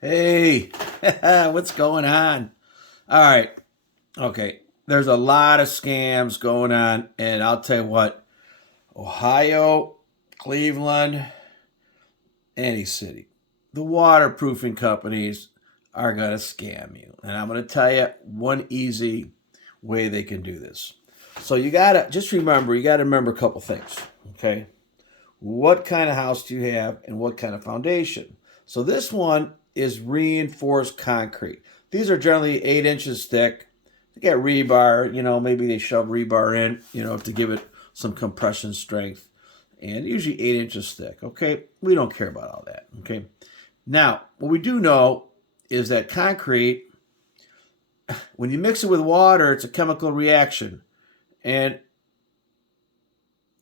Hey, what's going on? All right. Okay. There's a lot of scams going on. And I'll tell you what, Ohio, Cleveland, any city, the waterproofing companies are going to scam you. And I'm going to tell you one easy way they can do this. So you got to just remember, you got to remember a couple things. Okay. What kind of house do you have and what kind of foundation? So this one is reinforced concrete. These are generally 8 inches thick. They got rebar, maybe they shove rebar in, to give it some compression strength. And usually 8 inches thick, okay? We don't care about all that, okay? Now, what we do know is that concrete, when you mix it with water, it's a chemical reaction. And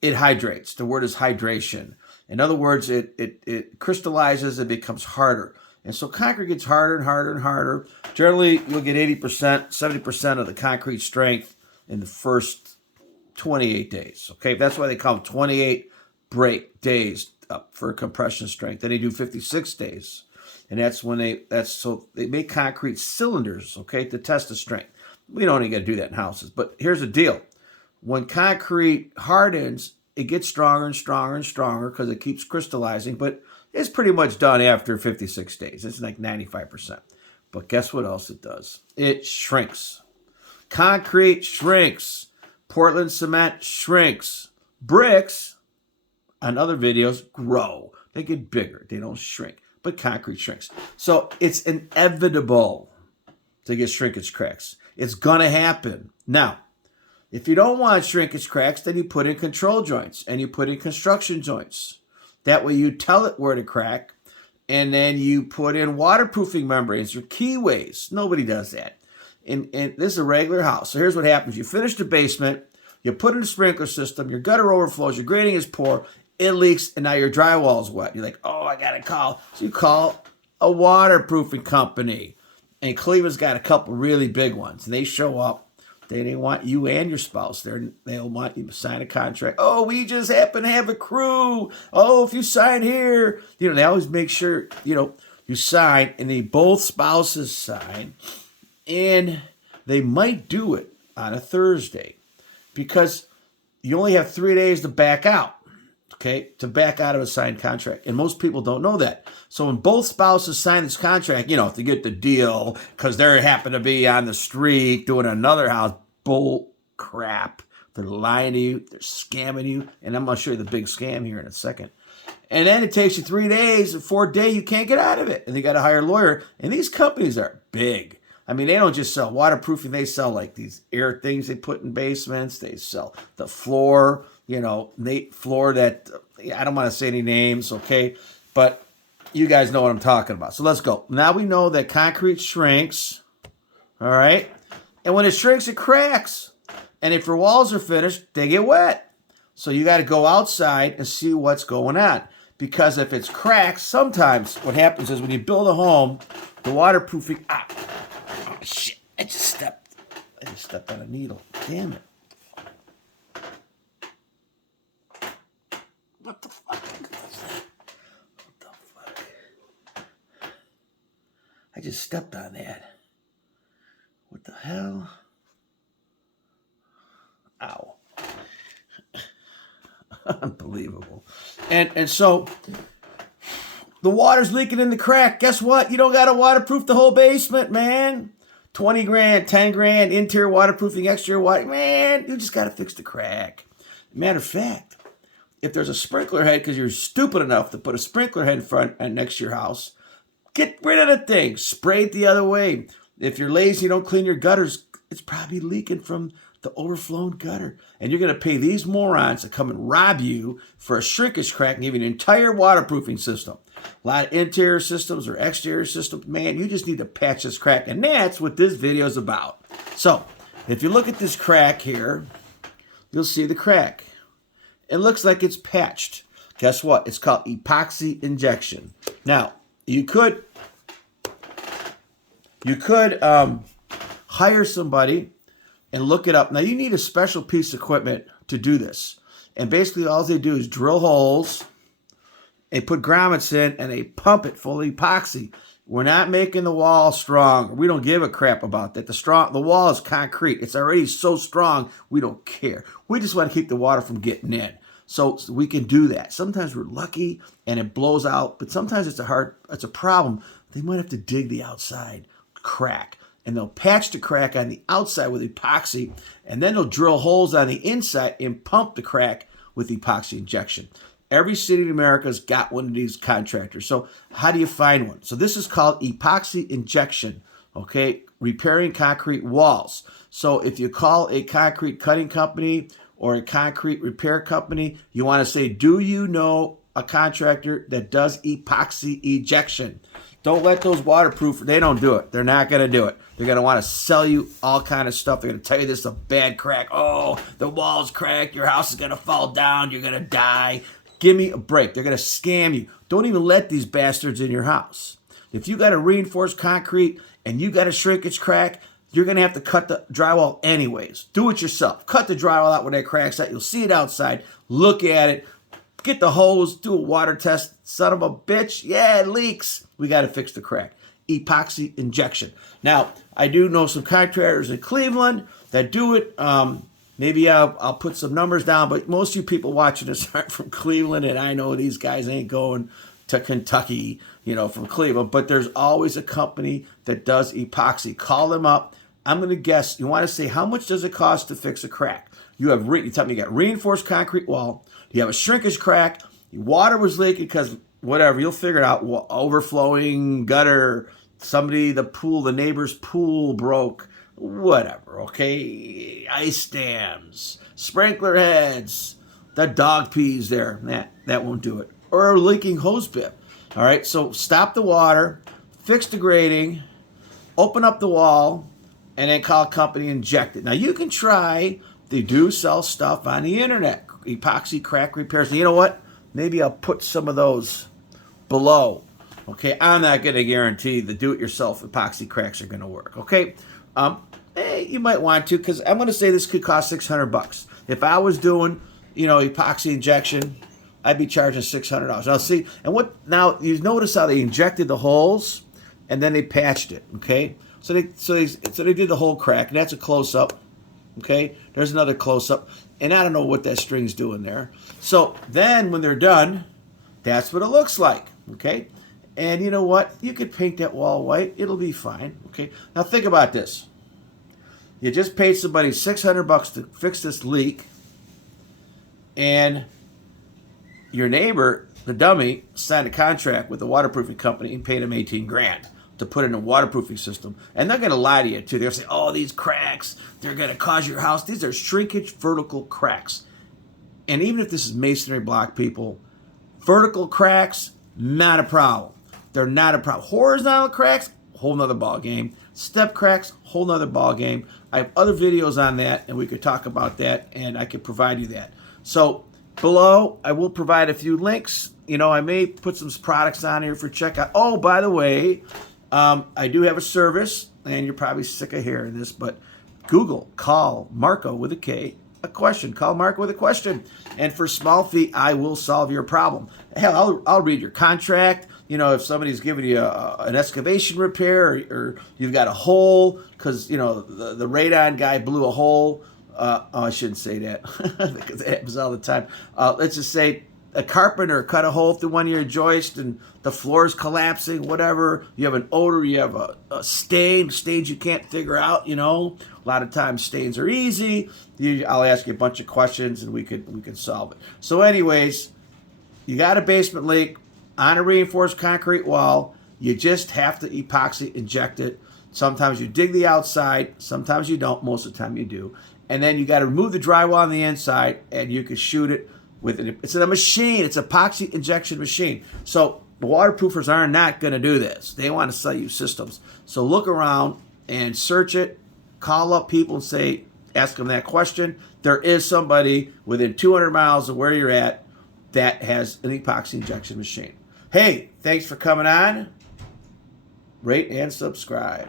it hydrates. The word is hydration. In other words, it crystallizes and becomes harder. And so concrete gets harder and harder and harder. Generally, you'll get 80%, 70% of the concrete strength in the first 28 days. Okay, that's why they call them 28 break days up for compression strength. Then they do 56 days. And that's when they make concrete cylinders, okay, to test the strength. We don't even got to do that in houses. But here's the deal. When concrete hardens, it gets stronger and stronger and stronger because it keeps crystallizing, but it's pretty much done after 56 days. It's like 95%. But guess what else it does? It shrinks. Concrete shrinks. Portland cement shrinks. Bricks, on other videos, grow. They get bigger. They don't shrink. But concrete shrinks. So it's inevitable to get shrinkage cracks. It's going to happen. Now, if you don't want shrinkage cracks, then you put in control joints and you put in construction joints. That way you tell it where to crack, and then you put in waterproofing membranes or keyways. Nobody does that. And this is a regular house. So here's what happens. You finish the basement, you put in a sprinkler system, your gutter overflows, your grading is poor, it leaks, and now your drywall is wet. You're like, oh, I got to call. So you call a waterproofing company. And Cleveland's got a couple really big ones. And they show up. They want you and your spouse. They'll want you to sign a contract. Oh, we just happen to have a crew. Oh, if you sign here. They always make sure, you sign, and both spouses sign. And they might do it on a Thursday because you only have 3 days to back out, okay, to back out of a signed contract. And most people don't know that. So when both spouses sign this contract, if they get the deal because they happen to be on the street doing another house, bull crap. They're lying to you. They're scamming you. And I'm going to show you the big scam here in a second. And then it takes you 3 days, and 4th day, you can't get out of it. And they got to hire a lawyer. And these companies are big. I mean, they don't just sell waterproofing. They sell like these air things they put in basements. They sell the floor, floor that, I don't want to say any names, okay? But you guys know what I'm talking about. So let's go. Now we know that concrete shrinks, all right? And when it shrinks, it cracks. And if your walls are finished, they get wet. So you got to go outside and see what's going on. Because if it's cracked, sometimes what happens is when you build a home, the waterproofing, oh shit, I just stepped on a needle. Damn it. What the fuck? What the fuck? I just stepped on that. What the hell? Ow. Unbelievable. And so the water's leaking in the crack. Guess what? You don't got to waterproof the whole basement, man. 20 grand, 10 grand, interior waterproofing, exterior water. Man, you just got to fix the crack. Matter of fact, if there's a sprinkler head, because you're stupid enough to put a sprinkler head in front and next to your house, get rid of the thing. Spray it the other way. If you're lazy, you don't clean your gutters, it's probably leaking from the overflown gutter. And you're going to pay these morons to come and rob you for a shrinkage crack and give you an entire waterproofing system. A lot of interior systems or exterior systems. Man, you just need to patch this crack. And that's what this video is about. So, if you look at this crack here, you'll see the crack. It looks like it's patched. Guess what? It's called epoxy injection. Now, you could hire somebody and look it up. Now, you need a special piece of equipment to do this. And basically, all they do is drill holes They put grommets in and they pump it full of epoxy. We're not making the wall strong. We don't give a crap about that. The wall is concrete. It's already so strong, we don't care. We just want to keep the water from getting in. So we can do that. Sometimes we're lucky and it blows out, but sometimes it's a problem. They might have to dig the outside crack, and they'll patch the crack on the outside with epoxy, and then they'll drill holes on the inside and pump the crack with epoxy injection. Every city in America's got one of these contractors. So how do you find one? So this is called epoxy injection, okay? Repairing concrete walls. So if you call a concrete cutting company or a concrete repair company, you want to say, do you know a contractor that does epoxy ejection? Don't let those waterproof, they don't do it. They're not going to do it. They're going to want to sell you all kind of stuff. They're going to tell you this is a bad crack. Oh, the wall's cracked. Your house is going to fall down. You're going to die. Give me a break. They're going to scam you. Don't even let these bastards in your house. If you got a reinforced concrete and you got a shrinkage crack, you're going to have to cut the drywall anyways. Do it yourself. Cut the drywall out where that crack's at. You'll see it outside. Look at it. Get the hose. Do a water test. Son of a bitch. Yeah, it leaks. We got to fix the crack. Epoxy injection. Now, I do know some contractors in Cleveland that do it. Maybe I'll put some numbers down, but most of you people watching this aren't from Cleveland, and I know these guys ain't going to Kentucky, from Cleveland. But there's always a company that does epoxy. Call them up. I'm going to guess. You want to say, how much does it cost to fix a crack? You tell me you got reinforced concrete wall. You have a shrinkage crack. Water was leaking because whatever. You'll figure it out. Overflowing gutter. The neighbor's pool broke. Whatever, okay? Ice dams, sprinkler heads, the dog pees there. That won't do it. Or a leaking hose bib. All right, so stop the water, fix the grating, open up the wall, and then call a company and inject it. Now, you can try. They do sell stuff on the internet, epoxy crack repairs. And you know what? Maybe I'll put some of those below. Okay, I'm not going to guarantee the do-it-yourself epoxy cracks are going to work. Okay, you might want to, because I'm going to say this could cost $600. If I was doing, epoxy injection, I'd be charging $600. Now see, now you notice how they injected the holes, and then they patched it. Okay, so they did the whole crack, and that's a close-up. Okay, there's another close-up, and I don't know what that string's doing there. So then when they're done, that's what it looks like. Okay. And you know what? You could paint that wall white. It'll be fine. Okay. Now think about this. You just paid somebody $600 to fix this leak, and your neighbor, the dummy, signed a contract with the waterproofing company and paid him $18,000 to put in a waterproofing system. And they're going to lie to you too. They'll say, "Oh, these cracks, they're going to cause your house." These are shrinkage vertical cracks. And even if this is masonry block, people, vertical cracks, not a problem. They're not a problem. Horizontal cracks, whole nother ball game. Step cracks, whole nother ball game. I have other videos on that, and we could talk about that, and I could provide you that. So below, I will provide a few links. I may put some products on here for checkout. Oh, by the way, I do have a service, and you're probably sick of hearing this, but Google, call Marko with a K, a question. Call Marko with a question. And for a small fee, I will solve your problem. Hell, I'll read your contract. If somebody's giving you an excavation repair, or you've got a hole because, the radon guy blew a hole. I shouldn't say that because it happens all the time. Let's just say a carpenter cut a hole through one of your joists and the floor is collapsing, whatever. You have an odor, you have a stains you can't figure out, A lot of times stains are easy. I'll ask you a bunch of questions and we can solve it. So anyways, you got a basement leak on a reinforced concrete wall. You just have to epoxy inject it. Sometimes you dig the outside, sometimes you don't, most of the time you do. And then you got to remove the drywall on the inside, and you can shoot it with it. It's a machine. It's an epoxy injection machine. So the waterproofers are not going to do this. They want to sell you systems. So look around and search it. Call up people and ask them that question. There is somebody within 200 miles of where you're at that has an epoxy injection machine. Hey, thanks for coming on. Rate and subscribe.